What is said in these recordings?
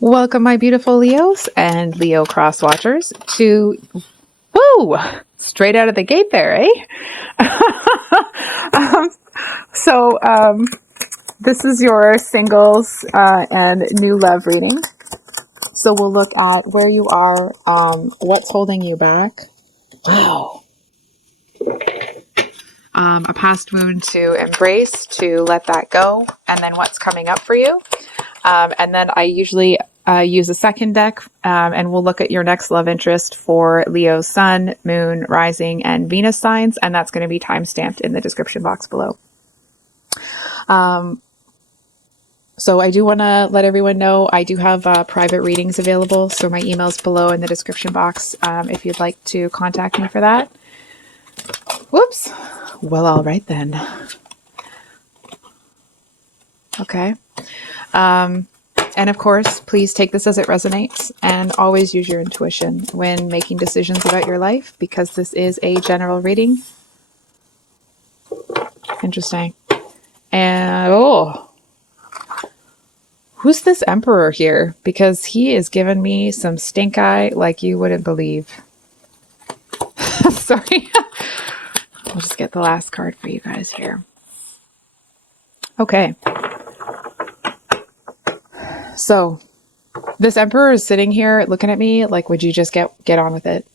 Welcome, my beautiful Leos and Leo cross watchers, to woo straight out of the gate there, eh? um, so, this is your singles and new love reading. So we'll look at where you are, what's holding you back. Wow. A past wound to embrace, to let that go, and then what's coming up for you. And then I usually use a second deck, and we'll look at your next love interest for Leo's sun, moon, rising, and Venus signs, and that's going to be time-stamped in the description box below. So I do want to let everyone know I do have private readings available, so my email's below in the description box if you'd like to contact me for that. Whoops. Well, all right then. Okay. And of course, please take this as it resonates and always use your intuition when making decisions about your life, because this is a general reading. Interesting. And who's this emperor here? Because he is giving me some stink eye like you wouldn't believe. Sorry. I'll just get the last card for you guys here. Okay. So this emperor is sitting here looking at me like, would you just get on with it?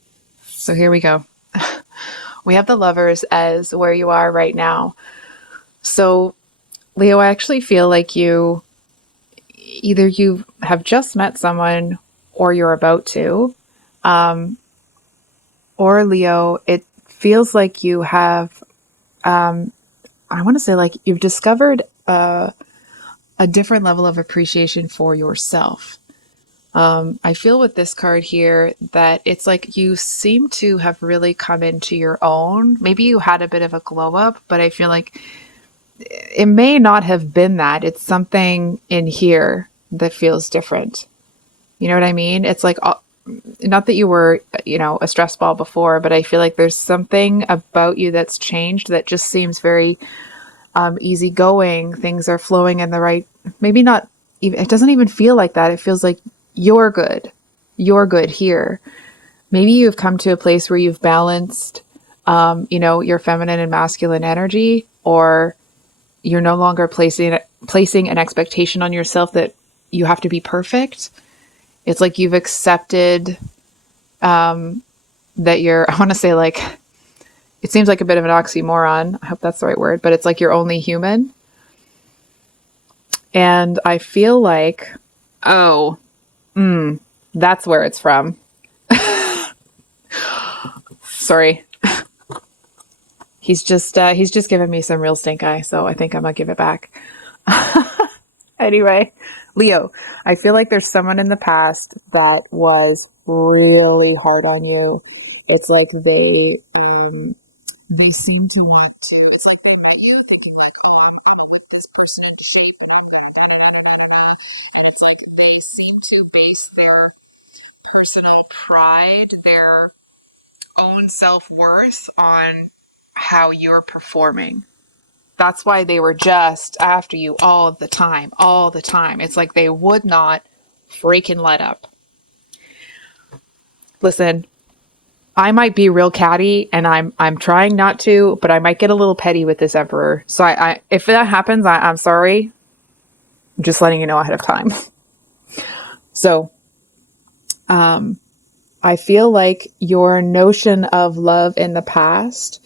So here we go. We have the Lovers as where you are right now. So Leo, I actually feel like you have just met someone or you're about to, or Leo, it feels like you have, I want to say like you've discovered a different level of appreciation for yourself. I feel with this card here that it's like you seem to have really come into your own. Maybe you had a bit of a glow up, but I feel like it may not have been that. It's something in here that feels different. You know what I mean? It's like, not that you were, a stress ball before, but I feel like there's something about you that's changed that just seems very easygoing. Things are flowing in the right, maybe not even, it doesn't even feel like that. It feels like you're good. You're good here. Maybe you've come to a place where you've balanced, your feminine and masculine energy, or you're no longer placing an expectation on yourself that you have to be perfect. It's like you've accepted that you're, I want to say like, it seems like a bit of an oxymoron. I hope that's the right word, but it's like you're only human. And I feel like, that's where it's from. Sorry. He's just giving me some real stink eye, so I think I'm gonna give it back. Anyway, Leo, I feel like there's someone in the past that was really hard on you. It's like they seem to want to. It's like they met you thinking like, oh, I'm gonna whip this person into shape, and I'm gonna da da da da da da. And it's like they seem to base their personal pride, their own self-worth on how you're performing. That's why they were just after you all the time, all the time. It's like they would not freaking let up. Listen, I might be real catty and I'm trying not to, but I might get a little petty with this emperor. So I if that happens, I'm sorry. I'm just letting you know ahead of time. So I feel like your notion of love in the past,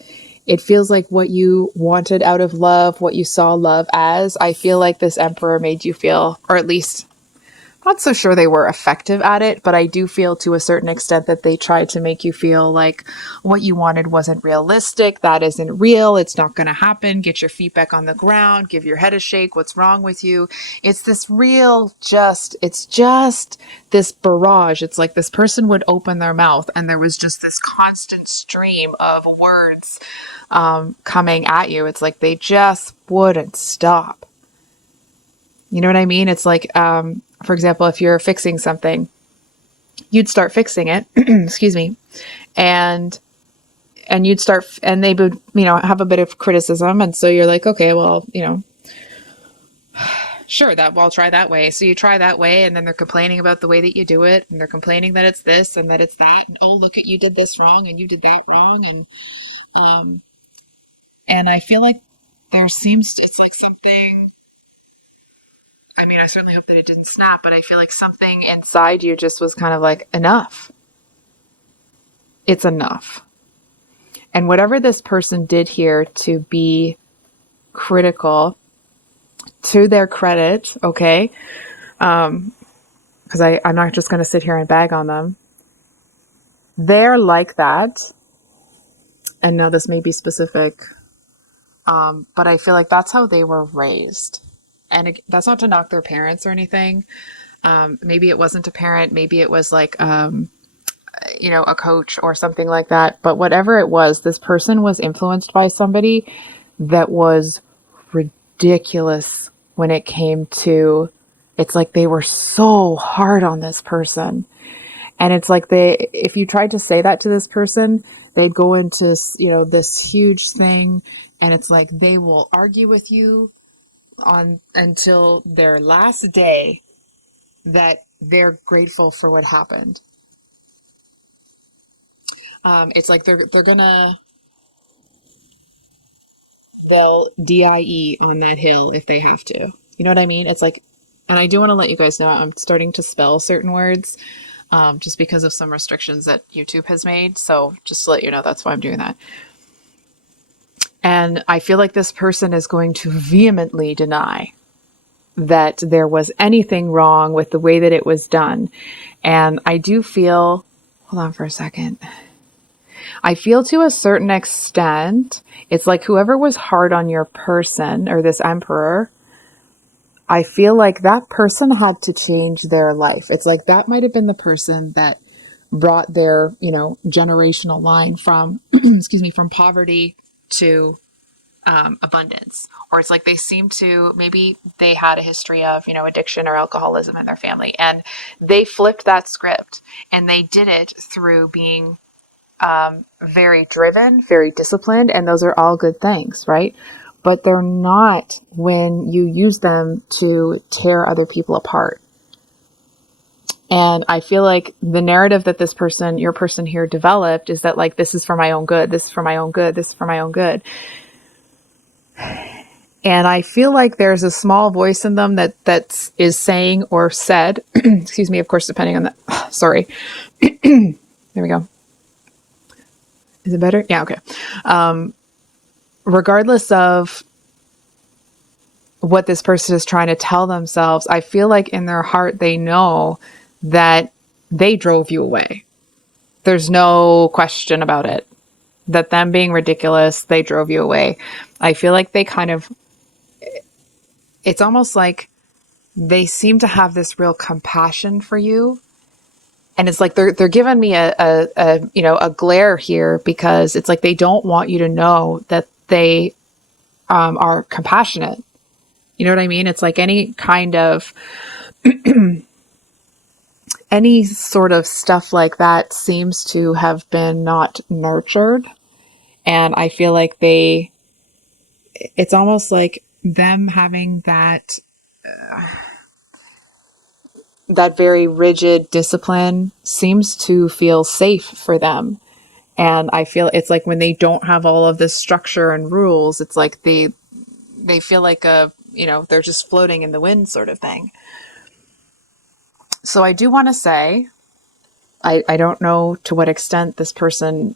it feels like what you wanted out of love, what you saw love as, I feel like this emperor made you feel, or at least not so sure they were effective at it, but I do feel to a certain extent that they tried to make you feel like what you wanted wasn't realistic. That isn't real. It's not going to happen. Get your feet back on the ground. Give your head a shake. What's wrong with you? It's this it's just this barrage. It's like this person would open their mouth and there was just this constant stream of words coming at you. It's like they just wouldn't stop. You know what I mean? It's like, for example, if you're fixing something, you'd start fixing it, excuse me, and you'd start, and they would, have a bit of criticism. And so you're like, okay, well, Sure, that well, try that way. So you try that way, and then they're complaining about the way that you do it, and they're complaining that it's this and that it's that. And, oh, look at you did this wrong and you did that wrong, um, and I feel like it's like something. I mean, I certainly hope that it didn't snap, but I feel like something inside you just was kind of like enough. It's enough. And whatever this person did here to be critical, to their credit, okay, because I'm not just going to sit here and bag on them. They're like that. And no, this may be specific, but I feel like that's how they were raised. And that's not to knock their parents or anything. Maybe it wasn't a parent. Maybe it was like, a coach or something like that. But whatever it was, this person was influenced by somebody that was ridiculous when it came to, it's like they were so hard on this person. And it's like if you tried to say that to this person, they'd go into, this huge thing. And it's like they will argue with you on until their last day that they're grateful for what happened. It's like they'll die on that hill if they have to. You know what I mean? It's like, and I do want to let you guys know I'm starting to spell certain words, just because of some restrictions that YouTube has made. So just to let you know, that's why I'm doing that. And I feel like this person is going to vehemently deny that there was anything wrong with the way that it was done. And I do feel, hold on for a second. I feel to a certain extent, it's like whoever was hard on your person or this emperor, I feel like that person had to change their life. It's like that might have been the person that brought their, generational line from, excuse me, from poverty to abundance. Or it's like they seem to, maybe they had a history of, addiction or alcoholism in their family. And they flipped that script and they did it through being very driven, very disciplined. And those are all good things, right? But they're not when you use them to tear other people apart. And I feel like the narrative that your person here developed is that like, this is for my own good. This is for my own good. This is for my own good. And I feel like there's a small voice in them that is saying or said, excuse me, of course, depending on the, sorry. There we go. Is it better? Yeah. Okay. Regardless of what this person is trying to tell themselves, I feel like in their heart, they know that they drove you away. There's no question about it. That them being ridiculous, they drove you away. I feel like they kind of, it's almost like they seem to have this real compassion for you. And it's like they're giving me a glare here because it's like they don't want you to know that they are compassionate. You know what I mean? It's like any kind of any sort of stuff like that seems to have been not nurtured. And I feel like it's almost like them having that very rigid discipline seems to feel safe for them. And I feel it's like when they don't have all of this structure and rules, it's like they feel like they're just floating in the wind sort of thing. So I do want to say, I don't know to what extent this person,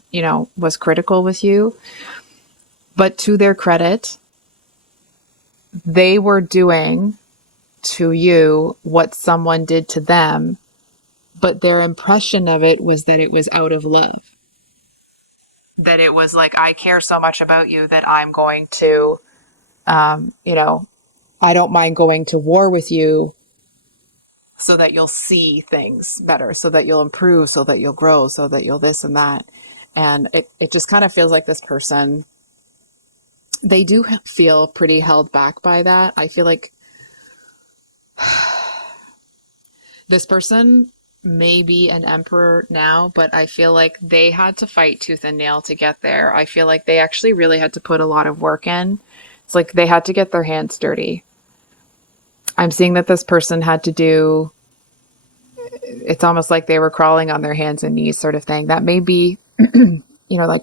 was critical with you, but to their credit, they were doing to you what someone did to them, but their impression of it was that it was out of love. That it was like, I care so much about you that I'm going to, I don't mind going to war with you so that you'll see things better, so that you'll improve, so that you'll grow, so that you'll this and that. And it just kind of feels like this person, they do feel pretty held back by that. I feel like this person may be an emperor now, but I feel like they had to fight tooth and nail to get there. I feel like they actually really had to put a lot of work in. It's like they had to get their hands dirty. I'm seeing that this person had to do, it's almost like they were crawling on their hands and knees sort of thing. That may be, like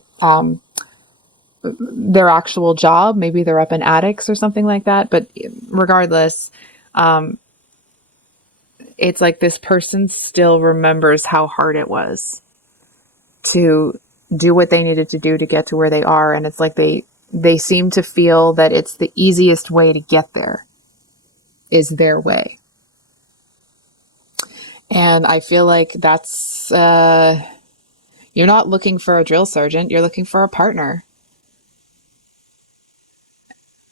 their actual job. Maybe they're up in attics or something like that. But regardless, it's like this person still remembers how hard it was to do what they needed to do to get to where they are. And it's like they seem to feel that it's the easiest way to get there is their way. And I feel like that's, you're not looking for a drill sergeant, you're looking for a partner.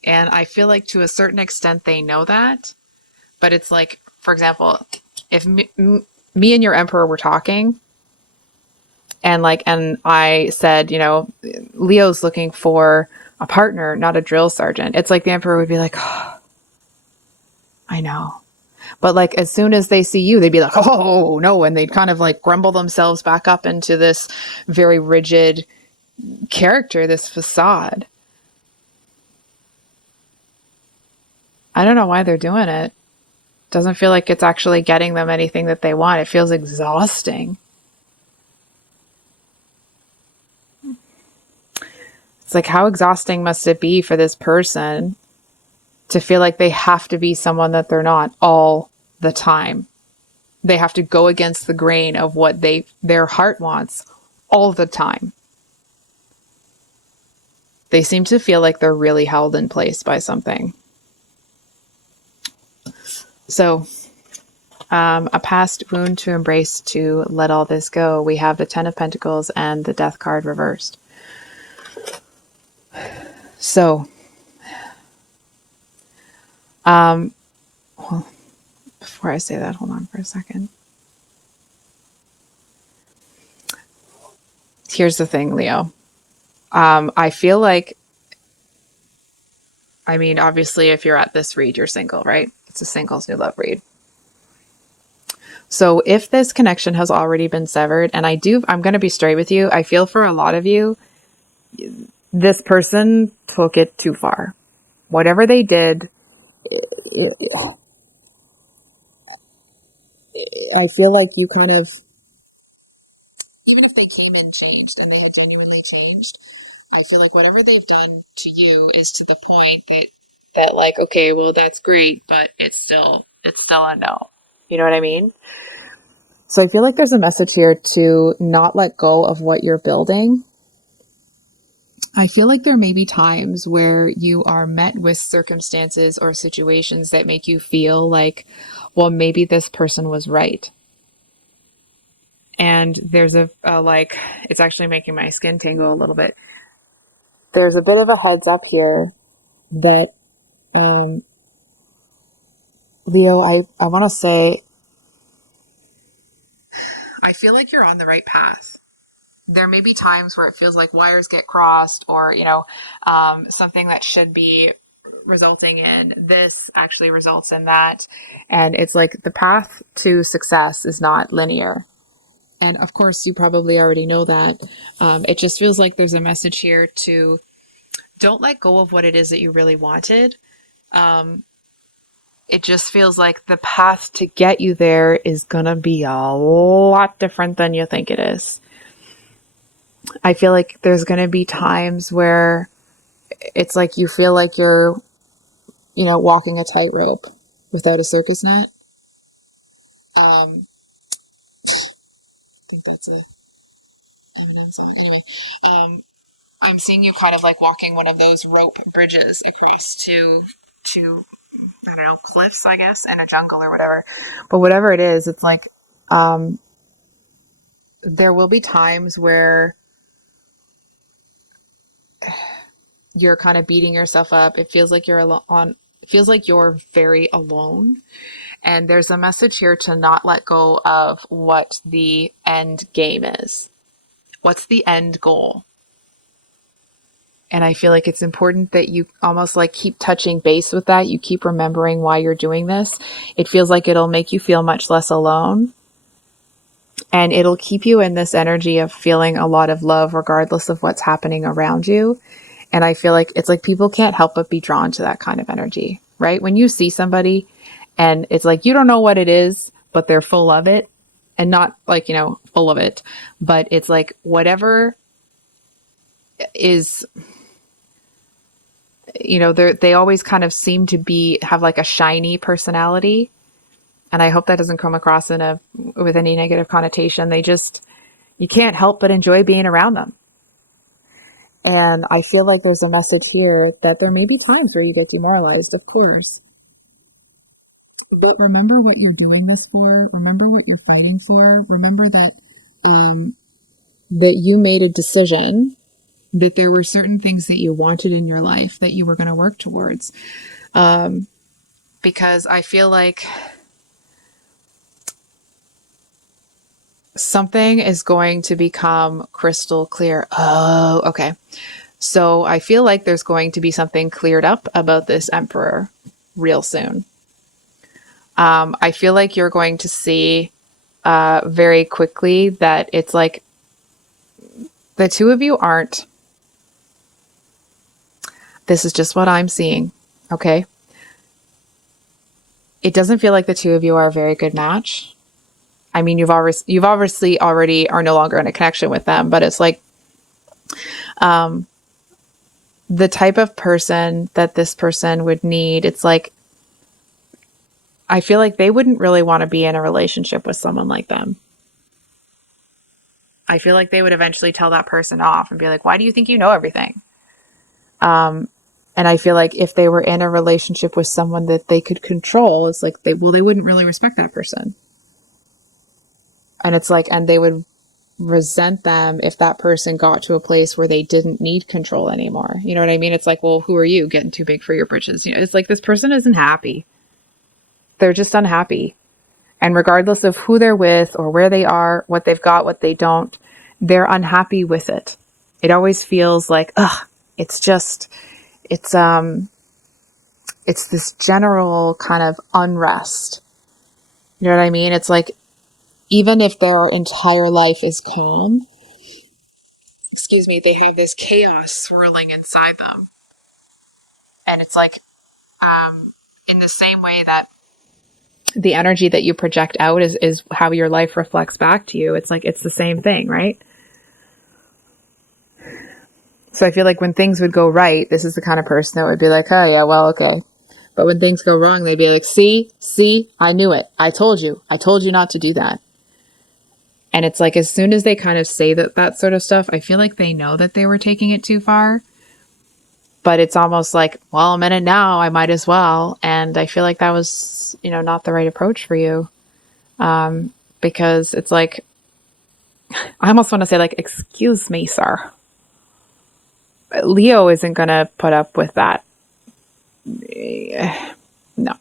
And I feel like to a certain extent they know that, but it's like, for example, if me and your emperor were talking, and I said, Leo's looking for a partner, not a drill sergeant. It's like the emperor would be like, oh, I know. But like as soon as they see you, they'd be like, oh no, and they'd kind of like grumble themselves back up into this very rigid character, this facade. I don't know why they're doing it. Doesn't feel like it's actually getting them anything that they want. It feels exhausting. It's like, how exhausting must it be for this person to feel like they have to be someone that they're not all the time? They have to go against the grain of what their heart wants all the time. They seem to feel like they're really held in place by something. So, a past wound to embrace, to let all this go. We have the Ten of Pentacles and the Death card reversed. So, well, before I say that, hold on for a second. Here's the thing, Leo. I feel like, I mean, obviously, if you're at this read, you're single, right? It's a singles new love read. So if this connection has already been severed, and I'm going to be straight with you. I feel for a lot of you, this person took it too far. Whatever they did, I feel like you kind of, even if they came and changed and they had genuinely changed, I feel like whatever they've done to you is to the point that like, okay, well, that's great, but it's still a no. You know what I mean? So I feel like there's a message here to not let go of what you're building. I feel like there may be times where you are met with circumstances or situations that make you feel like, well, maybe this person was right. And there's a like, it's actually making my skin tingle a little bit. There's a bit of a heads up here that, Leo, I want to say, I feel like you're on the right path. There may be times where it feels like wires get crossed, or, something that should be resulting in this actually results in that. And it's like the path to success is not linear. And of course, you probably already know that. It just feels like there's a message here to don't let go of what it is that you really wanted. It just feels like the path to get you there is going to be a lot different than you think it is. I feel like there's going to be times where it's like you feel like you're, walking a tightrope without a circus net. I think that's a Eminem song. Anyway, I'm seeing you kind of like walking one of those rope bridges across to I don't know, cliffs, I guess, in a jungle or whatever. But whatever it is, it's like there will be times where you're kind of beating yourself up. It feels like it feels like you're very alone. And there's a message here to not let go of what the end game is. What's the end goal? And I feel like it's important that you almost like keep touching base with that. You keep remembering why you're doing this. It feels like it'll make you feel much less alone. And it'll keep you in this energy of feeling a lot of love regardless of what's happening around you. And I feel like it's like people can't help but be drawn to that kind of energy, right? When you see somebody And it's like, you don't know what it is, but they're full of it. And not like, full of it, but it's like whatever is, they always kind of seem to have like a shiny personality. And I hope that doesn't come across with any negative connotation. You can't help but enjoy being around them. And I feel like there's a message here that there may be times where you get demoralized, of course. But remember what you're doing this for. Remember what you're fighting for. Remember that you made a decision, that there were certain things that you wanted in your life that you were going to work towards. Because I feel like something is going to become crystal clear. Oh, okay. So I feel like there's going to be something cleared up about this emperor real soon. I feel like you're going to see very quickly that it's like the two of you aren't. This is just what I'm seeing. Okay. It doesn't feel like the two of you are a very good match. I mean, you've obviously already are no longer in a connection with them, but it's like, the type of person that this person would need, it's like, I feel like they wouldn't really want to be in a relationship with someone like them. I feel like they would eventually tell that person off and be like, why do you think you know everything? And I feel like if they were in a relationship with someone that they could control, it's like they wouldn't really respect that person. And it's like, and they would resent them if that person got to a place where they didn't need control anymore. You know what I mean? It's like, well, who are you getting too big for your britches? It's like this person isn't happy. They're just unhappy. And regardless of who they're with or where they are, what they've got, what they don't, they're unhappy with it. It always feels like, it's just, it's this general kind of unrest. You know what I mean? It's like, even if their entire life is calm, they have this chaos swirling inside them. And it's like, in the same way that the energy that you project out is how your life reflects back to you. It's like, it's the same thing, right? So I feel like when things would go right, this is the kind of person that would be like, oh yeah, well, okay. But when things go wrong, they'd be like, see, I knew it. I told you not to do that. And it's like, as soon as they kind of say that sort of stuff, I feel like they know that they were taking it too far. But it's almost like, well, I'm in it now, I might as well. And I feel like that was, not the right approach for you. Because it's like, I almost want to say like, excuse me, sir. Leo isn't going to put up with that. No.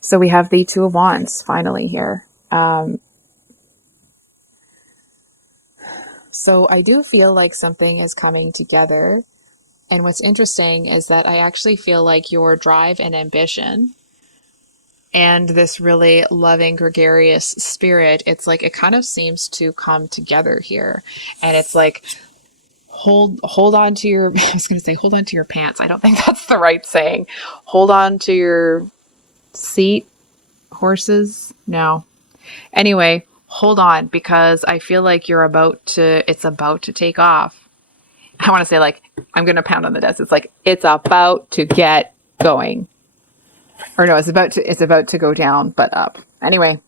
So we have the Two of Wands finally here. So I do feel like something is coming together. And what's interesting is that I actually feel like your drive and ambition and this really loving, gregarious spirit, it's like it kind of seems to come together here. And it's like, hold on to your, I was going to say, hold on to your pants. I don't think that's the right saying. Hold on to your seat, horses. No. Anyway, hold on, because I feel like it's about to take off. I want to say like, I'm going to pound on the desk. It's like, it's about to get going. Or no, it's about to go down, but up. Anyway,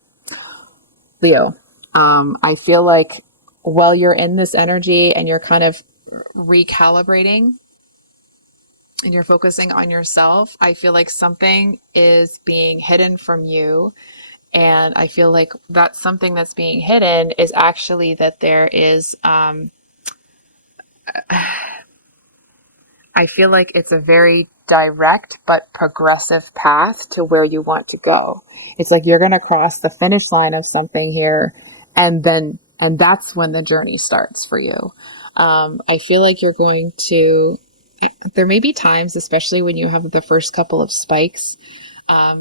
Leo, I feel like while you're in this energy and you're kind of recalibrating and you're focusing on yourself, I feel like something is being hidden from you. And I feel like that something that's being hidden is actually that there is, I feel like it's a very direct but progressive path to where you want to go. It's like you're going to cross the finish line of something here, and that's when the journey starts for you. I feel like you're going to, there may be times, especially when you have the first couple of spikes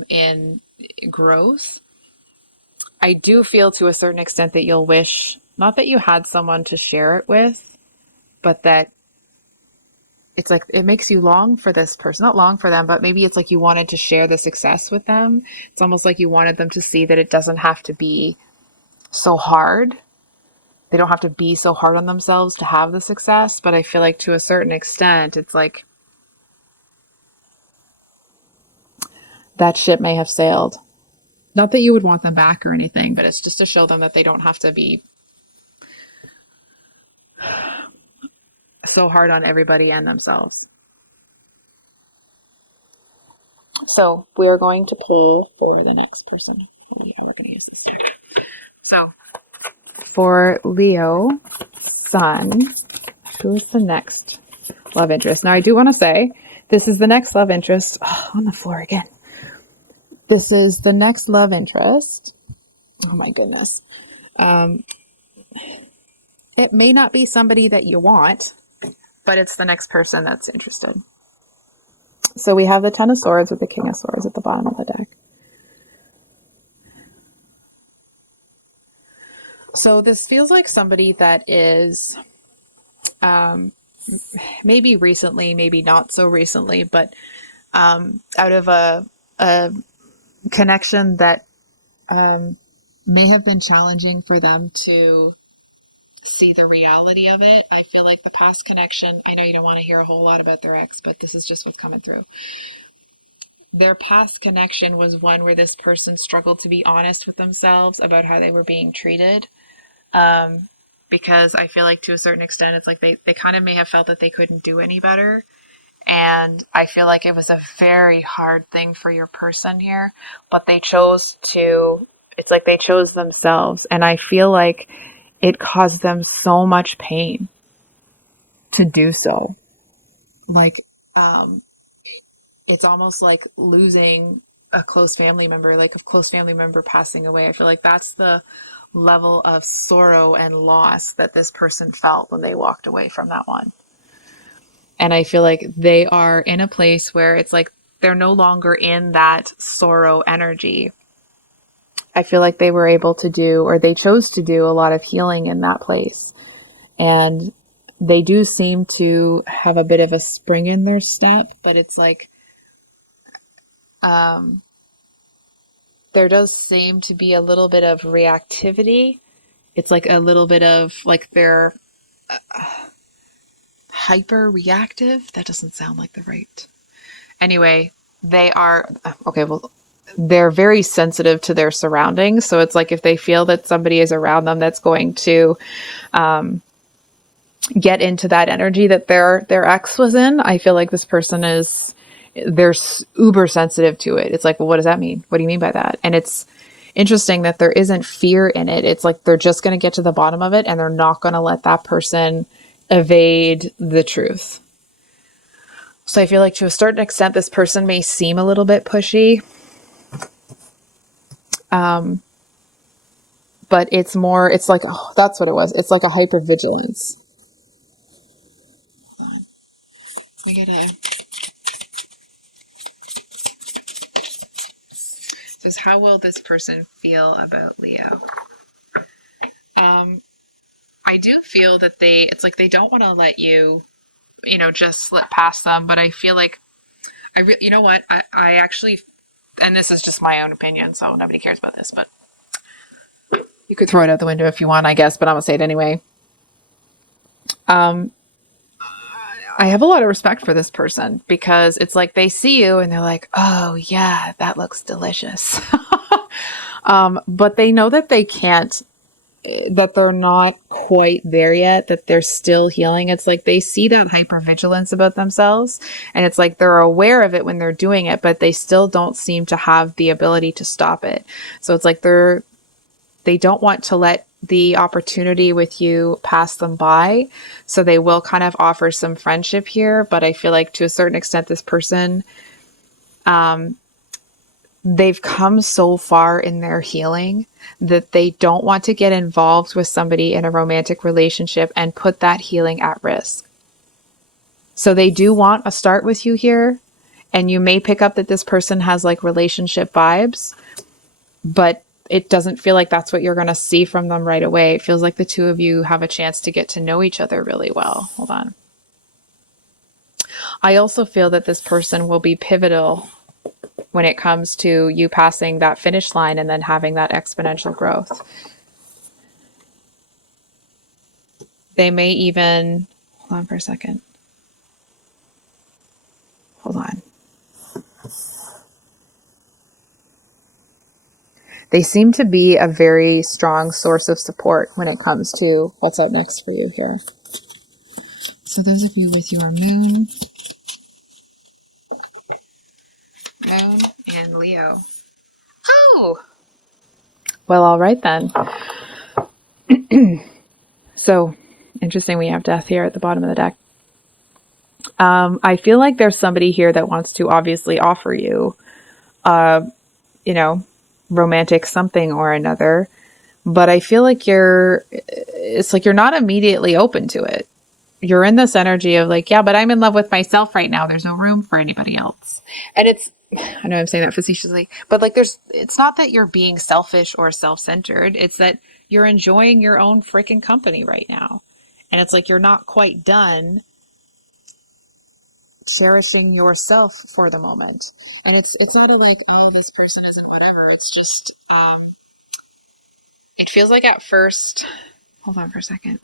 in growth. I do feel to a certain extent that you'll wish, not that you had someone to share it with, but that it's like it makes you long for this person, not long for them, but maybe it's like you wanted to share the success with them. It's almost like you wanted them to see that it doesn't have to be so hard. They don't have to be so hard on themselves to have the success. But I feel like to a certain extent, it's like that ship may have sailed. Not that you would want them back or anything, but it's just to show them that they don't have to be so hard on everybody and themselves. So we are going to pull for the next person. I'm not going to use this. So for Leo, Sun, who's the next love interest? Now I do want to say this is the next love interest. Oh, on the floor again. This is the next love interest. Oh my goodness. It may not be somebody that you want, but it's the next person that's interested. So we have the Ten of Swords with the King of Swords at the bottom of the deck. So this feels like somebody that is maybe recently, maybe not so recently, but out of a connection that may have been challenging for them to see the reality of it. I feel like the past connection, I know you don't want to hear a whole lot about their ex, but this is just what's coming through. Their past connection was one where this person struggled to be honest with themselves about how they were being treated. Because I feel like to a certain extent, it's like they kind of may have felt that they couldn't do any better. And I feel like it was a very hard thing for your person here, but they chose to, it's like they chose themselves. And I feel like it caused them so much pain to do so. Like, it's almost like losing a close family member, like a close family member passing away. I feel like that's the level of sorrow and loss that this person felt when they walked away from that one. And I feel like they are in a place where it's like they're no longer in that sorrow energy. I feel like they were able to do, or they chose to do, a lot of healing in that place. And they do seem to have a bit of a spring in their step, but it's like, there does seem to be a little bit of reactivity. It's like a little bit of like they're hyper reactive. That doesn't sound like the right. Anyway, they are okay. Well, they're very sensitive to their surroundings. So it's like if they feel that somebody is around them that's going to get into that energy that their ex was in, I feel like this person is, they're uber sensitive to it. It's like, well, what does that mean? What do you mean by that? And it's interesting that there isn't fear in it. It's like they're just going to get to the bottom of it and they're not going to let that person evade the truth. So I feel like to a certain extent, this person may seem a little bit pushy. But it's more, it's like, oh, that's what it was. It's like a hypervigilance. I gotta. Says, how will this person feel about Leo? I do feel that it's like they don't want to let you, just slip past them. But I feel like, you know what? I actually, and this is just my own opinion, so nobody cares about this, but you could throw it out the window if you want, I guess, but I'm gonna say it anyway. I have a lot of respect for this person because it's like they see you and they're like, oh yeah, that looks delicious. But they know that they can't, that they're not quite there yet, that they're still healing. It's like they see that hypervigilance about themselves and it's like they're aware of it when they're doing it, but they still don't seem to have the ability to stop it. So it's like they don't want to let the opportunity with you pass them by. So they will kind of offer some friendship here. But I feel like to a certain extent, this person, they've come so far in their healing that they don't want to get involved with somebody in a romantic relationship and put that healing at risk. So they do want a start with you here. And you may pick up that this person has like relationship vibes, but it doesn't feel like that's what you're going to see from them right away. It feels like the two of you have a chance to get to know each other really well. Hold on. I also feel that this person will be pivotal when it comes to you passing that finish line and then having that exponential growth. They may even, hold on for a second. Hold on. They seem to be a very strong source of support when it comes to what's up next for you here. So those of you with your moon and Leo. Oh! Well, all right then. So, interesting we have death here at the bottom of the deck. I feel like there's somebody here that wants to obviously offer you, romantic something or another. But I feel like it's like you're not immediately open to it. You're in this energy of like, yeah, but I'm in love with myself right now. There's no room for anybody else. And I know I'm saying that facetiously, but like it's not that you're being selfish or self-centered. It's that you're enjoying your own freaking company right now. And it's like you're not quite done cherishing yourself for the moment. And it's not a like, oh, this person isn't whatever. It's just, it feels like at first, hold on for a second.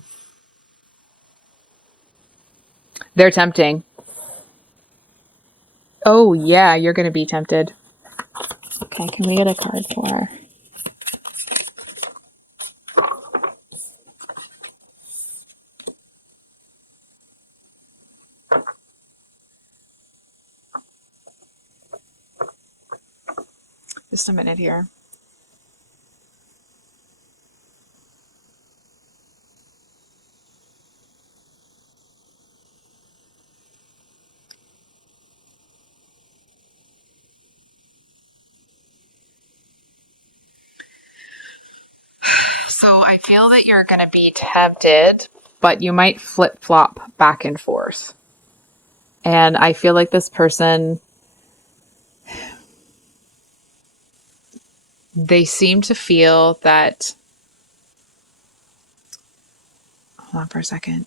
They're tempting. Oh, yeah, you're going to be tempted. Okay, can we get a card for? Just a minute here. So I feel that you're going to be tempted, but you might flip-flop back and forth. And I feel like this person, they seem to feel that, hold on for a second.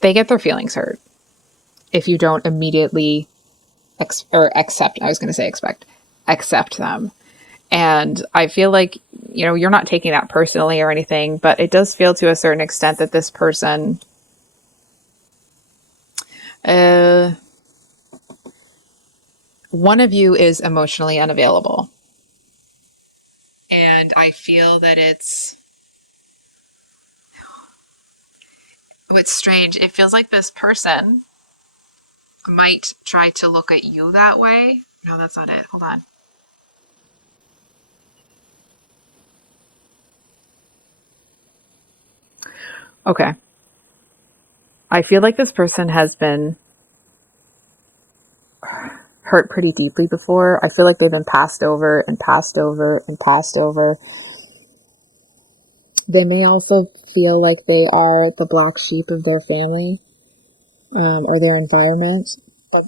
They get their feelings hurt if you don't immediately accept, I was going to say accept them. And I feel like, you're not taking that personally or anything, but it does feel to a certain extent that this person, one of you is emotionally unavailable. And I feel that it's strange. It feels like this person might try to look at you that way. No, that's not it. Hold on. Okay. I feel like this person has been hurt pretty deeply before. I feel like they've been passed over and passed over and passed over. They may also feel like they are the black sheep of their family, or their environment. But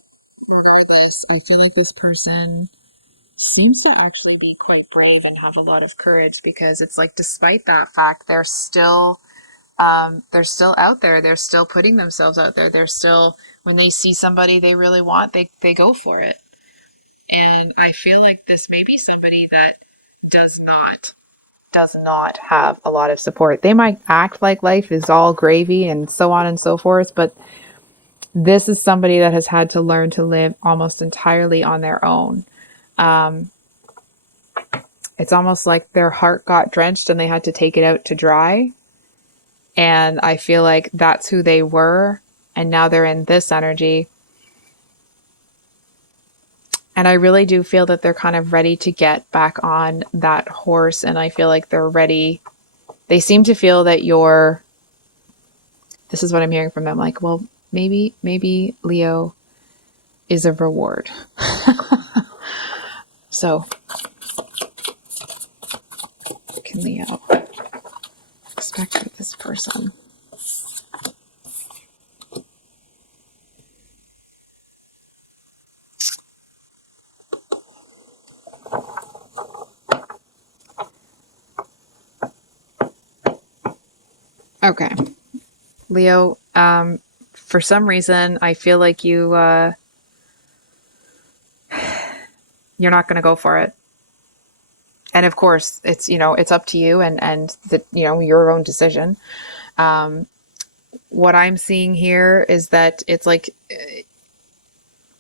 regardless, I feel like this person seems to actually be quite brave and have a lot of courage, because it's like, despite that fact, they're still out there. They're still putting themselves out there. They're still, when they see somebody they really want, they go for it. And I feel like this may be somebody that does not have a lot of support. They might act like life is all gravy and so on and so forth, but this is somebody that has had to learn to live almost entirely on their own. It's almost like their heart got drenched and they had to take it out to dry. And I feel like that's who they were. And now they're in this energy. And I really do feel that they're kind of ready to get back on that horse. And I feel like they're ready. They seem to feel that this is what I'm hearing from them. Like, well, maybe Leo is a reward. So, can Leo expect with this person? Okay. Leo, for some reason, I feel like you're not going to go for it. And of course, it's, it's up to you and your own decision. What I'm seeing here is that it's like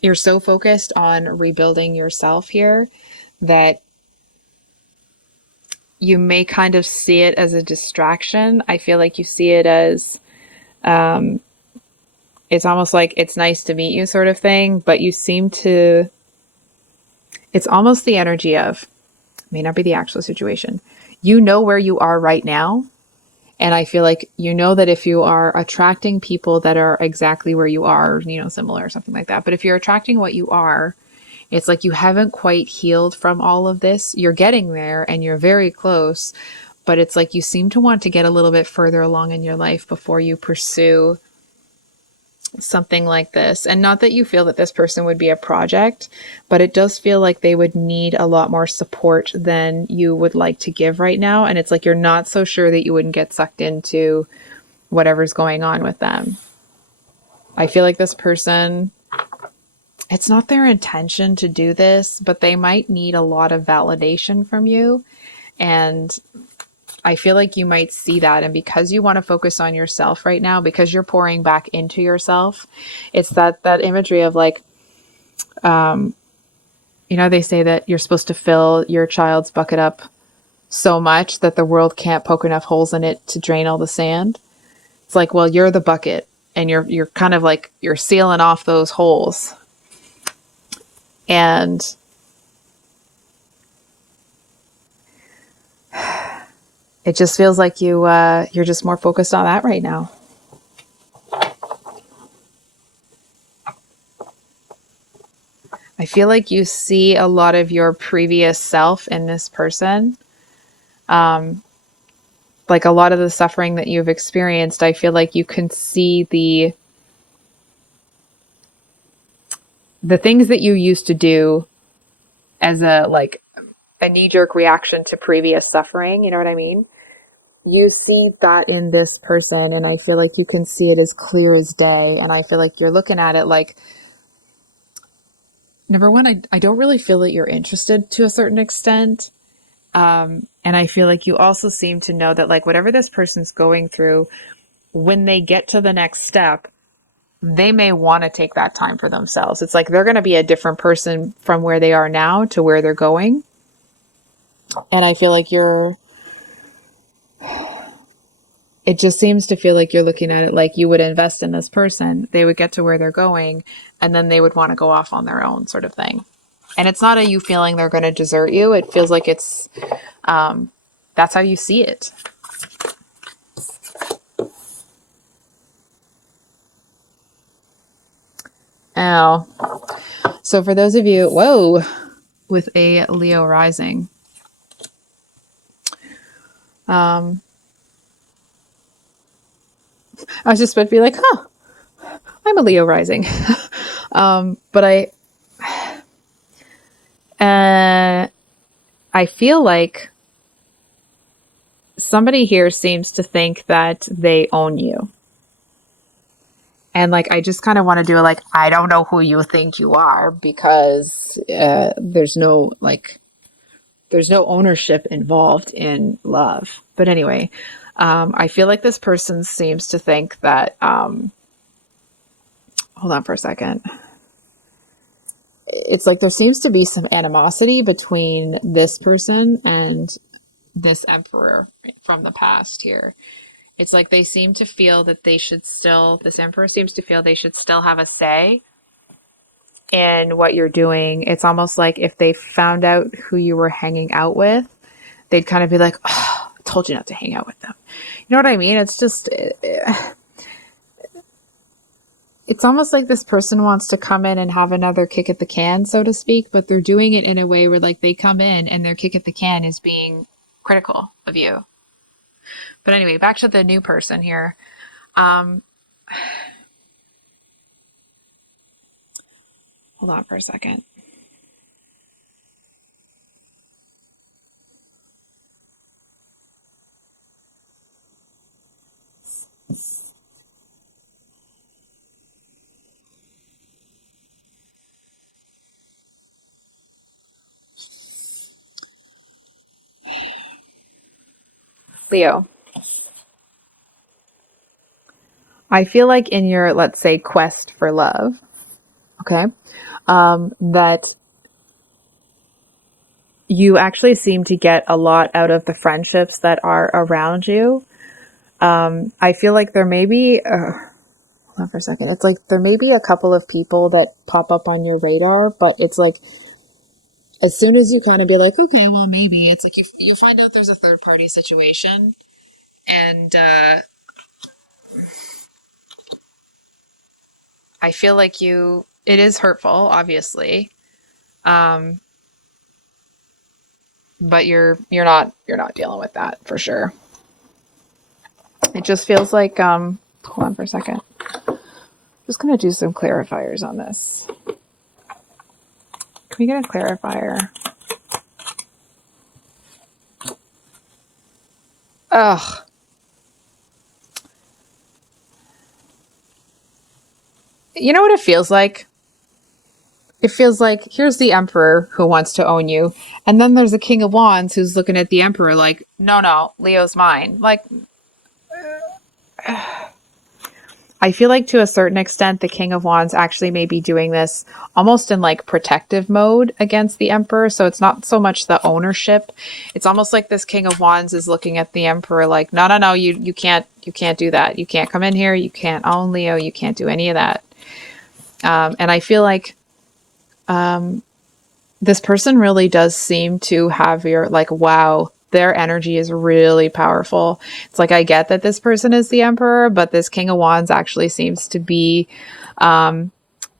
you're so focused on rebuilding yourself here that you may kind of see it as a distraction. I feel like you see it as it's almost like it's nice to meet you sort of thing, but you seem to, it's almost the energy of, may not be the actual situation. You know where you are right now. And I feel like you know that if you are attracting people that are exactly where you are, similar or something like that. But if you're attracting what you are, it's like you haven't quite healed from all of this. You're getting there and you're very close, but it's like you seem to want to get a little bit further along in your life before you pursue something like this. And not that you feel that this person would be a project, but it does feel like they would need a lot more support than you would like to give right now. And it's like you're not so sure that you wouldn't get sucked into whatever's going on with them. I feel like this person, it's not their intention to do this, but they might need a lot of validation from you. And I feel like you might see that. And because you want to focus on yourself right now, because you're pouring back into yourself, it's that imagery of like, they say that you're supposed to fill your child's bucket up so much that the world can't poke enough holes in it to drain all the sand. It's like, well, you're the bucket and you're kind of like, you're sealing off those holes. And it just feels like you're just more focused on that right now. I feel like you see a lot of your previous self in this person. Like a lot of the suffering that you've experienced, I feel like you can see the things that you used to do as a knee-jerk reaction to previous suffering, you know what I mean? You see that in this person, and I feel like you can see it as clear as day. And I feel like you're looking at it like, number one, I don't really feel that you're interested to a certain extent. And I feel like you also seem to know that like whatever this person's going through, when they get to the next step, they may want to take that time for themselves. It's like they're going to be a different person from where they are now to where they're going. And I feel like it just seems to feel like you're looking at it like you would invest in this person, they would get to where they're going, and then they would want to go off on their own sort of thing. And it's not a you feeling they're going to desert you. It feels like it's, that's how you see it. Oh, so for those of you, whoa, with a Leo rising, I was just about to be like, huh, I'm a Leo rising. But I feel like somebody here seems to think that they own you. And like, I just kind of want to do it like, I don't know who you think you are because there's no ownership involved in love. But anyway, I feel like this person seems to think that, hold on for a second. It's like there seems to be some animosity between this person and this emperor from the past here. It's like they seem to feel that this emperor seems to feel they should still have a say in what you're doing. It's almost like if they found out who you were hanging out with, they'd kind of be like, oh, I told you not to hang out with them. You know what I mean? It's just, it's almost like this person wants to come in and have another kick at the can, so to speak, but they're doing it in a way where like they come in and their kick at the can is being critical of you. But anyway, back to the new person here. Hold on for a second. Leo, I feel like in your, let's say, quest for love, okay, that you actually seem to get a lot out of the friendships that are around you. I feel like there may be, hold on for a second. It's like there may be a couple of people that pop up on your radar, but it's like as soon as you kind of be like, okay, well, maybe, it's like you'll find out there's a third party situation. And I feel like it is hurtful, obviously. Um, but you're not dealing with that for sure. It just feels like, hold on for a second. Just gonna do some clarifiers on this. Can we get a clarifier? Ugh. You know what it feels like? It feels like here's the emperor who wants to own you, and then there's the king of wands who's looking at the emperor like, no, no, Leo's mine. Like, I feel like to a certain extent, the King of Wands actually may be doing this almost in like protective mode against the Emperor. So it's not so much the ownership. It's almost like this King of Wands is looking at the Emperor like, no, no, no, you can't do that. You can't come in here. You can't own Leo. You can't do any of that. And I feel like this person really does seem to have your like, wow, their energy is really powerful. It's like, I get that this person is the emperor, but this King of Wands actually seems to be a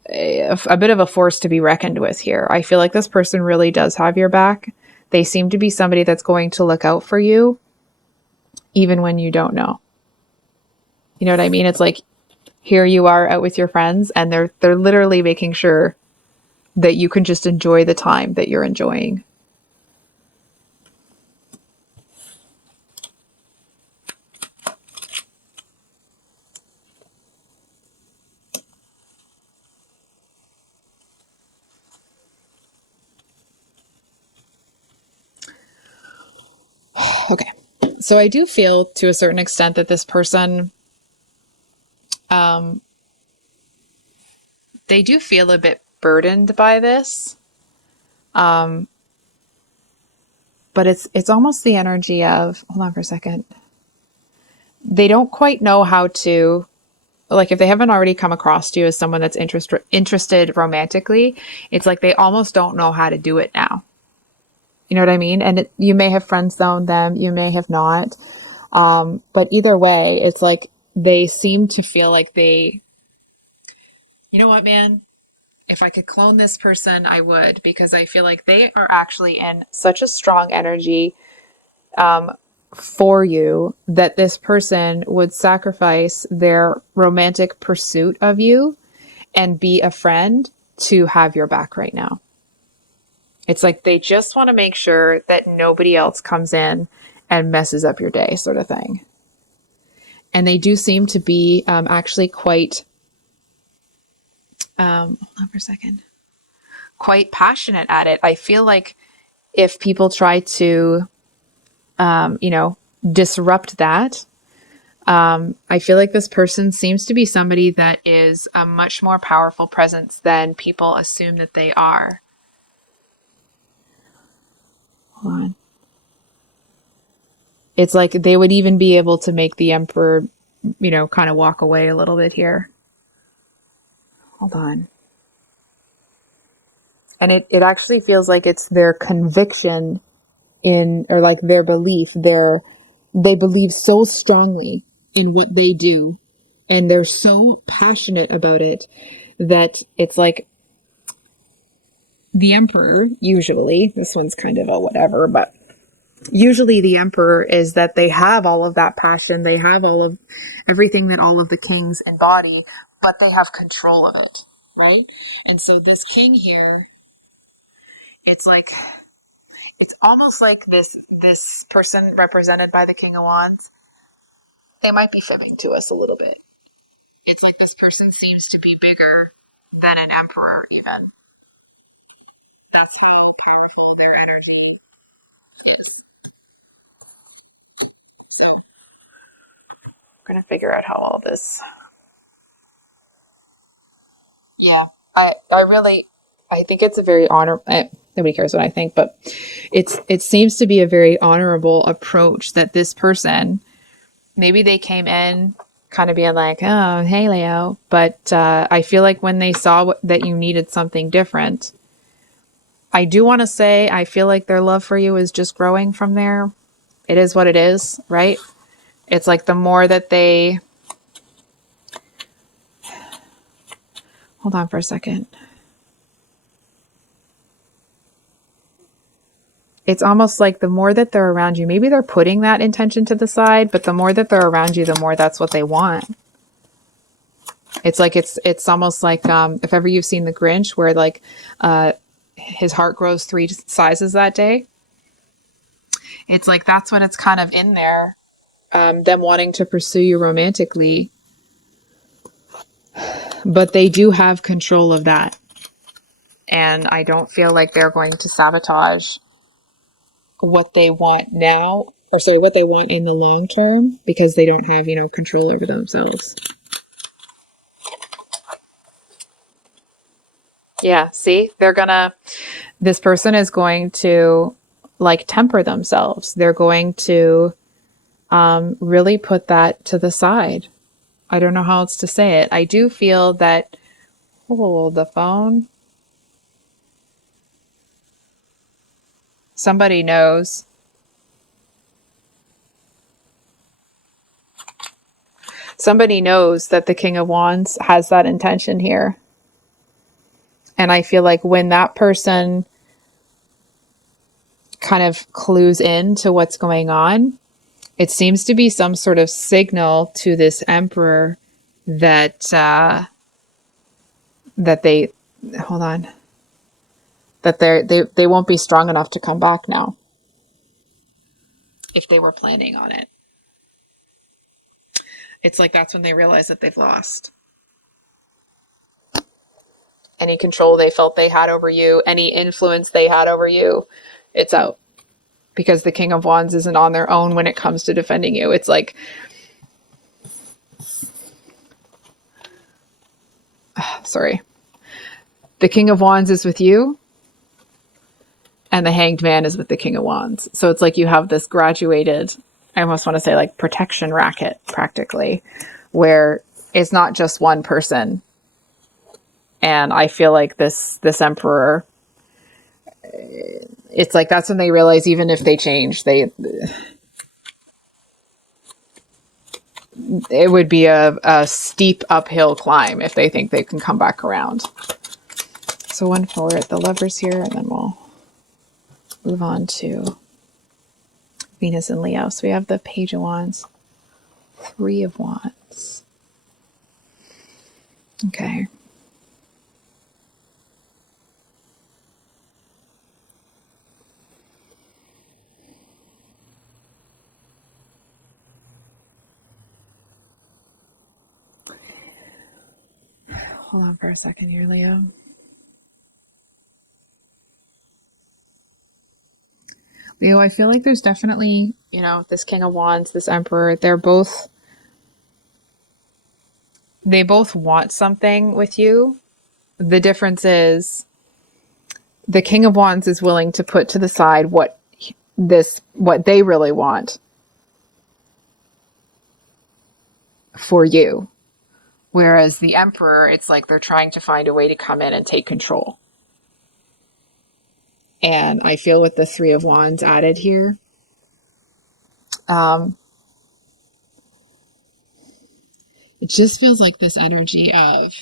bit of a force to be reckoned with here. I feel like this person really does have your back. They seem to be somebody that's going to look out for you even when you don't know. You know what I mean? It's like here you are out with your friends and they're literally making sure that you can just enjoy the time that you're enjoying. Okay. So I do feel to a certain extent that this person, they do feel a bit burdened by this. But it's almost the energy of, hold on for a second. They don't quite know how to, like if they haven't already come across you as someone that's interested romantically, it's like they almost don't know how to do it now. You know what I mean? And you may have friend zoned them, you may have not. But either way, it's like they seem to feel like you know what, man? If I could clone this person, I would, because I feel like they are actually in such a strong energy for you that this person would sacrifice their romantic pursuit of you and be a friend to have your back right now. It's like they just want to make sure that nobody else comes in and messes up your day, sort of thing. And they do seem to be actually quite, hold on for a second, quite passionate at it. I feel like if people try to, you know, disrupt that, I feel like this person seems to be somebody that is a much more powerful presence than people assume that they are. Hold on. It's like they would even be able to make the emperor, you know, kind of walk away a little bit here. Hold on. And it actually feels like it's their conviction in, or like their belief, they believe so strongly in what they do and they're so passionate about it that it's like the emperor, usually, this one's kind of a whatever, but usually the emperor is that they have all of that passion, they have all of everything that all of the kings embody, but they have control of it, right? And so this king here, it's like it's almost like this person represented by the King of Wands, they might be fibbing to us a little bit. It's like this person seems to be bigger than an emperor even. That's how powerful their energy is. So we're going to figure out how all this. Yeah, I really, I think it's a very nobody cares what I think, but it seems to be a very honorable approach that this person, maybe they came in kind of being like, oh, hey, Leo. But I feel like when they saw that you needed something different, I do want to say, I feel like their love for you is just growing from there. It is what it is, right? It's like the more that they, hold on for a second. It's almost like the more that they're around you, maybe they're putting that intention to the side, but the more that they're around you, the more that's what they want. It's like it's almost like if ever you've seen The Grinch, where like his heart grows 3 sizes that day. It's like that's when it's kind of in there, them wanting to pursue you romantically, but they do have control of that, and I don't feel like they're going to sabotage what they want now, or sorry, what they want in the long term, because they don't have, control over themselves. Yeah, see, this person is going to like temper themselves. They're going to really put that to the side. I don't know how else to say it. I do feel that, oh, the phone. Somebody knows. Somebody knows that the King of Wands has that intention here. And I feel like when that person kind of clues in to what's going on, it seems to be some sort of signal to this emperor that that they hold on, that they won't be strong enough to come back now if they were planning on it. It's like that's when they realize that they've lost any control they felt they had over you, any influence they had over you. It's out, because the King of Wands isn't on their own when it comes to defending you. It's like, sorry, the King of Wands is with you and the Hanged Man is with the King of Wands. So it's like you have this graduated, I almost want to say like protection racket practically, where it's not just one person. And I feel like this emperor, it's like that's when they realize even if they change, it would be a steep uphill climb if they think they can come back around. So one for the Lovers here, and then we'll move on to Venus and Leo. So we have the Page of Wands, 3 of Wands. Okay. Hold on for a second here, Leo. Leo, I feel like there's definitely, this King of Wands, this Emperor, they both want something with you. The difference is the King of Wands is willing to put to the side what they really want for you. Whereas the Emperor, it's like they're trying to find a way to come in and take control. And I feel with the 3 of Wands added here, it just feels like this energy of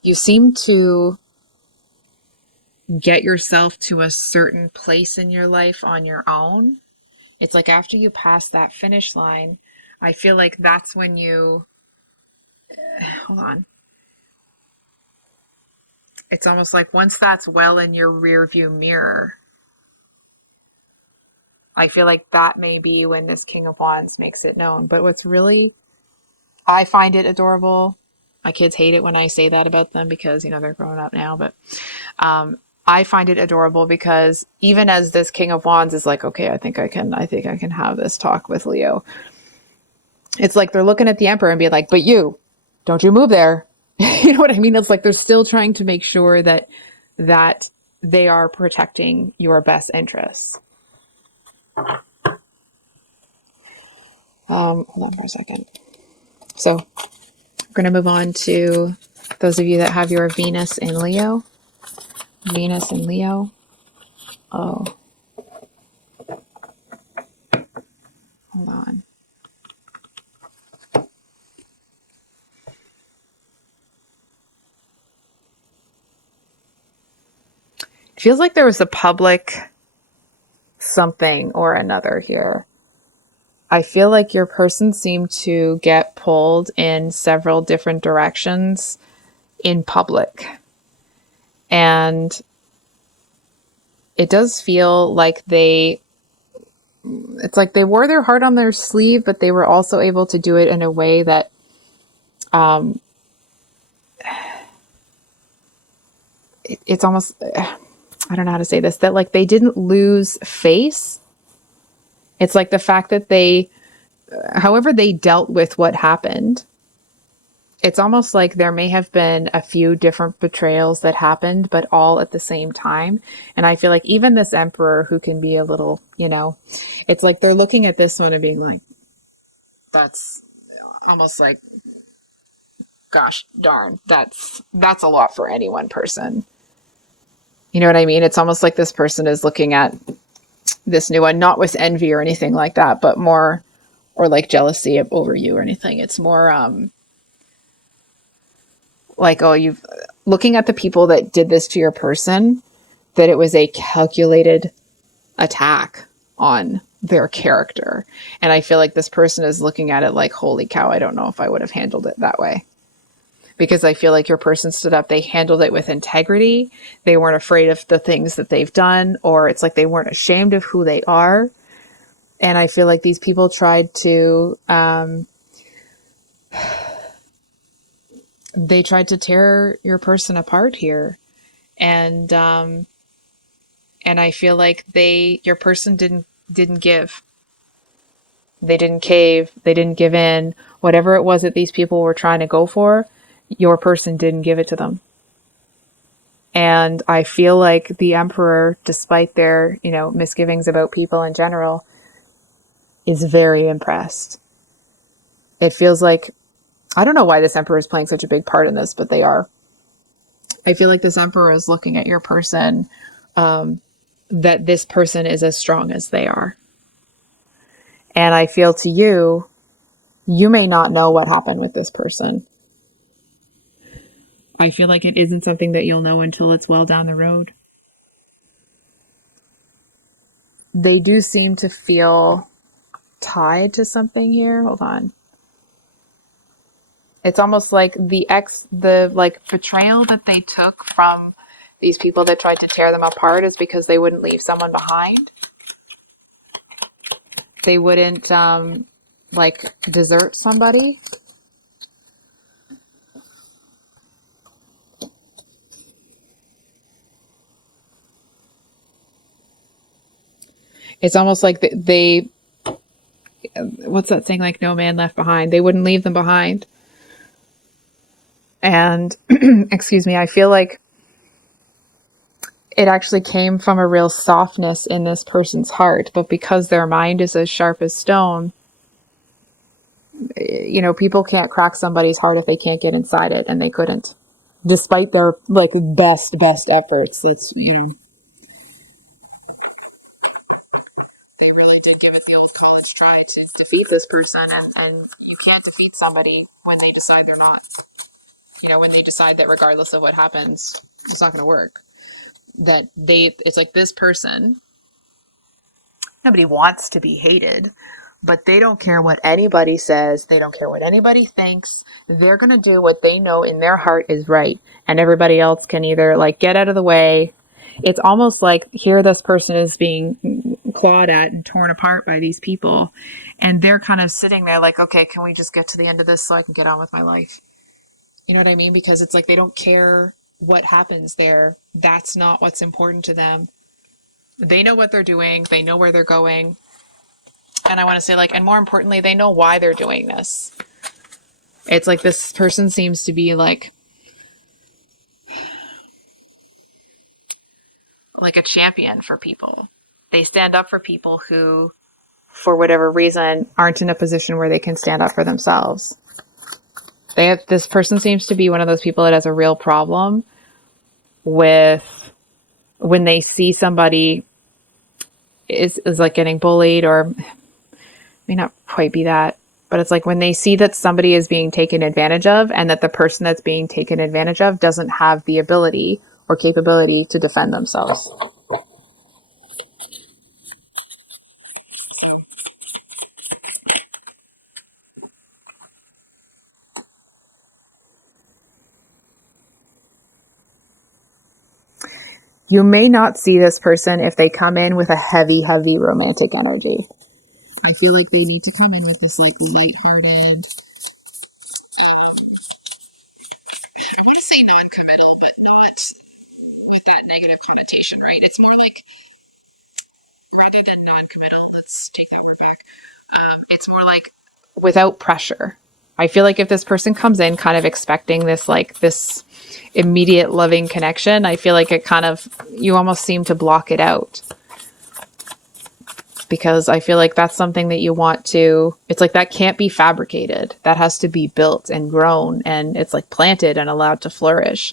you seem to get yourself to a certain place in your life on your own. It's like after you pass that finish line, I feel like that's when hold on. It's almost like once that's well in your rear view mirror, I feel like that may be when this King of Wands makes it known. But I find it adorable. My kids hate it when I say that about them because, they're growing up now. But I find it adorable because even as this King of Wands is like, okay, I think I can have this talk with Leo. It's like they're looking at the Emperor and be like, but you, don't you move there. You know what I mean? It's like they're still trying to make sure that they are protecting your best interests. Hold on for a second. So we're going to move on to those of you that have your Venus in Leo. Venus in Leo. Oh, hold on. It feels like there was a public something or another here. I feel like your person seemed to get pulled in several different directions in public. And it does feel like it's like they wore their heart on their sleeve, but they were also able to do it in a way that, it's almost, I don't know how to say this, that like they didn't lose face. It's like the fact that however they dealt with what happened, it's almost like there may have been a few different betrayals that happened, but all at the same time. And I feel like even this emperor who can be a little, it's like they're looking at this one and being like, that's almost like, gosh darn, that's a lot for any one person. You know what I mean? It's almost like this person is looking at this new one, not with envy or anything like that, but more, or like jealousy over you or anything. It's more, like, oh, you've looking at the people that did this to your person, that it was a calculated attack on their character. And I feel like this person is looking at it like, holy cow, I don't know if I would have handled it that way. Because I feel like your person stood up, they handled it with integrity. They weren't afraid of the things that they've done, or it's like they weren't ashamed of who they are. And I feel like these people tried to, they tried to tear your person apart here. And I feel like your person didn't give. They didn't cave. They didn't give in. Whatever it was that these people were trying to go for, your person didn't give it to them. And I feel like the Emperor, despite their, misgivings about people in general, is very impressed. It feels like, I don't know why this Emperor is playing such a big part in this, but they are. I feel like this Emperor is looking at your person, that this person is as strong as they are. And I feel to you, you may not know what happened with this person. I feel like it isn't something that you'll know until it's well down the road. They do seem to feel tied to something here. Hold on. It's almost like the betrayal that they took from these people that tried to tear them apart is because they wouldn't leave someone behind. They wouldn't desert somebody. It's almost like they what's that saying, like no man left behind? They wouldn't leave them behind. And excuse me, I feel like it actually came from a real softness in this person's heart, but because their mind is as sharp as stone, people can't crack somebody's heart if they can't get inside it, and they couldn't, despite their best efforts. It's they really did give it the old college try to defeat this person, and you can't defeat somebody when they decide they're not. When they decide that regardless of what happens, it's not going to work. It's like this person, nobody wants to be hated, but they don't care what anybody says. They don't care what anybody thinks. They're going to do what they know in their heart is right. And everybody else can either get out of the way. It's almost like here this person is being clawed at and torn apart by these people. And they're kind of sitting there like, okay, can we just get to the end of this so I can get on with my life? You know what I mean? Because it's like they don't care what happens there, that's not what's important to them. They know what they're doing, they know where they're going. And I want to say, like, and more importantly, they know why they're doing this. It's like this person seems to be like a champion for people. They stand up for people who, for whatever reason, aren't in a position where they can stand up for themselves. This person seems to be one of those people that has a real problem with when they see somebody is like getting bullied, or may not quite be that, but it's like when they see that somebody is being taken advantage of and that the person that's being taken advantage of doesn't have the ability or capability to defend themselves. You may not see this person if they come in with a heavy, heavy romantic energy. I feel like they need to come in with this like lighthearted, I want to say non-committal, but not with that negative connotation, right? It's more like, rather than non-committal, let's take that word back. It's more like without pressure. I feel like if this person comes in kind of expecting this immediate loving connection, I feel like it kind of, you almost seem to block it out. Because I feel like that's something that you want to, it's like that can't be fabricated. That has to be built and grown, and it's like planted and allowed to flourish.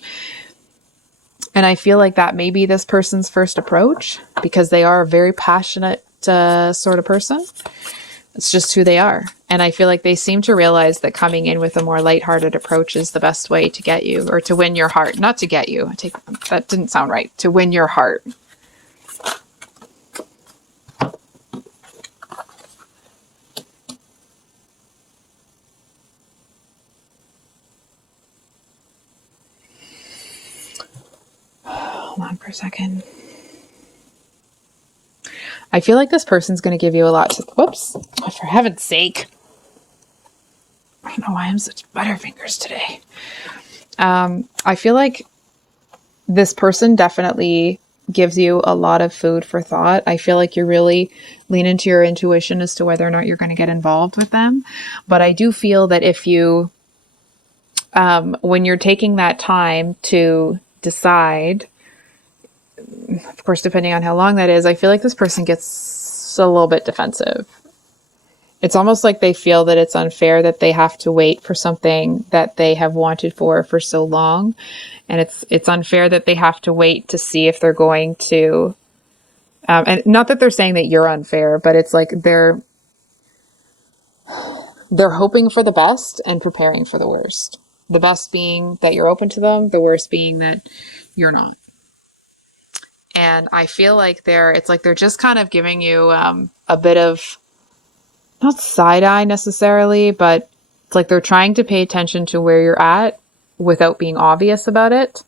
And I feel like that may be this person's first approach, because they are a very passionate sort of person. It's just who they are. And I feel like they seem to realize that coming in with a more lighthearted approach is the best way to get you, or to win your heart. Not to get you. That didn't sound right. To win your heart. Hold on for a second. I feel like this person's going to give you a lot to, whoops, for heaven's sake. I don't know why I'm such butterfingers today. I feel like this person definitely gives you a lot of food for thought. I feel like you really lean into your intuition as to whether or not you're going to get involved with them. But I do feel that if you, when you're taking that time to decide, of course, depending on how long that is, I feel like this person gets a little bit defensive. It's almost like they feel that it's unfair that they have to wait for something that they have wanted for so long. And it's unfair that they have to wait to see if they're going to, and not that they're saying that you're unfair, but it's like they're hoping for the best and preparing for the worst. The best being that you're open to them, the worst being that you're not. And I feel like it's like they're just kind of giving you a bit of, not side eye necessarily, but it's like they're trying to pay attention to where you're at without being obvious about it.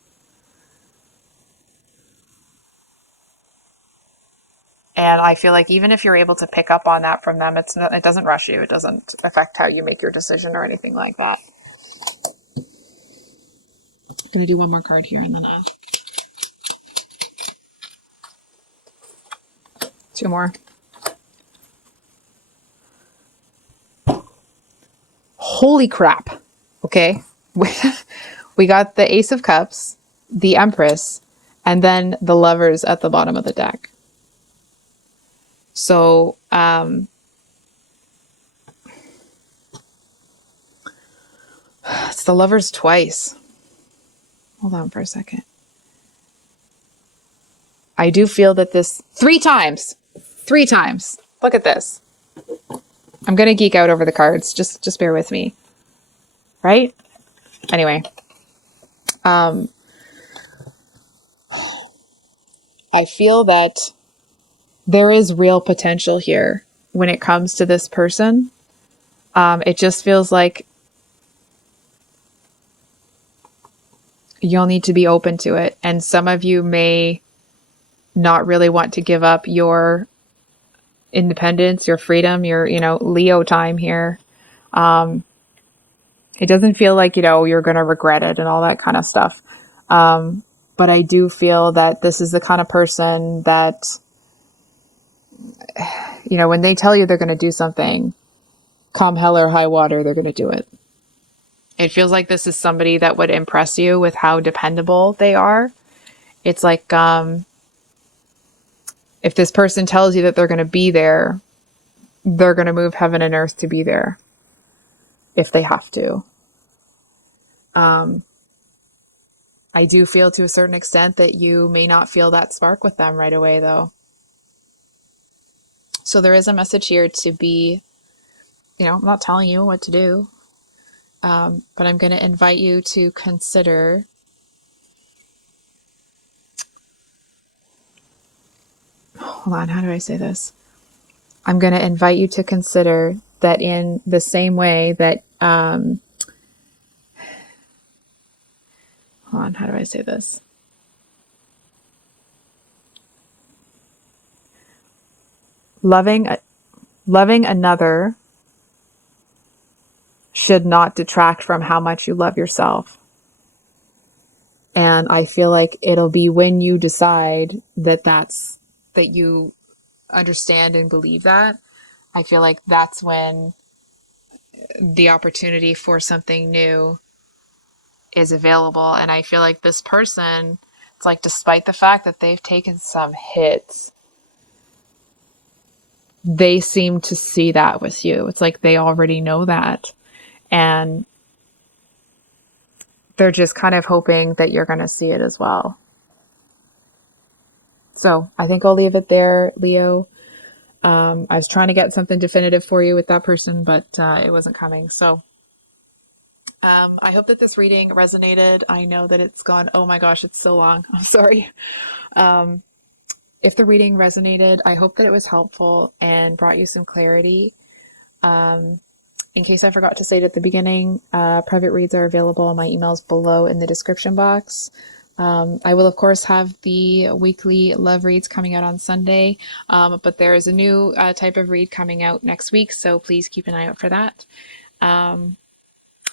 And I feel like even if you're able to pick up on that from them, it doesn't rush you. It doesn't affect how you make your decision or anything like that. I'm going to do one more card here and then two more. Holy crap. Okay. We got the Ace of Cups, the Empress, and then the Lovers at the bottom of the deck. So, it's the Lovers twice. Hold on for a second. I do feel that this three times. Look at this. I'm going to geek out over the cards. Just bear with me. Right? Anyway. I feel that there is real potential here when it comes to this person. It just feels like you'll need to be open to it. And some of you may not really want to give up your independence, your freedom, your, Leo time here. It doesn't feel like, you're going to regret it and all that kind of stuff. But I do feel that this is the kind of person that, when they tell you they're going to do something, come hell or high water, they're going to do it. It feels like this is somebody that would impress you with how dependable they are. It's like, if this person tells you that they're going to be there, they're going to move heaven and earth to be there if they have to. I do feel to a certain extent that you may not feel that spark with them right away, though. So there is a message here to be, I'm not telling you what to do, but I'm going to invite you to consider hold on, how do I say this? I'm going to invite you to consider that in the same way that, hold on, how do I say this? Loving another should not detract from how much you love yourself. And I feel like it'll be when you decide that you understand and believe that, I feel like that's when the opportunity for something new is available. And I feel like this person, it's like, despite the fact that they've taken some hits, they seem to see that with you. It's like they already know that. And they're just kind of hoping that you're going to see it as well. So I think I'll leave it there, Leo. I was trying to get something definitive for you with that person, but it wasn't coming. So I hope that this reading resonated. I know that it's gone, oh my gosh, it's so long. I'm sorry. If the reading resonated, I hope that it was helpful and brought you some clarity. In case I forgot to say it at the beginning, private reads are available. My email's below in the description box. I will, of course, have the weekly love reads coming out on Sunday, but there is a new type of read coming out next week, so please keep an eye out for that.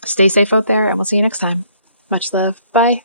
Stay safe out there, and we'll see you next time. Much love. Bye.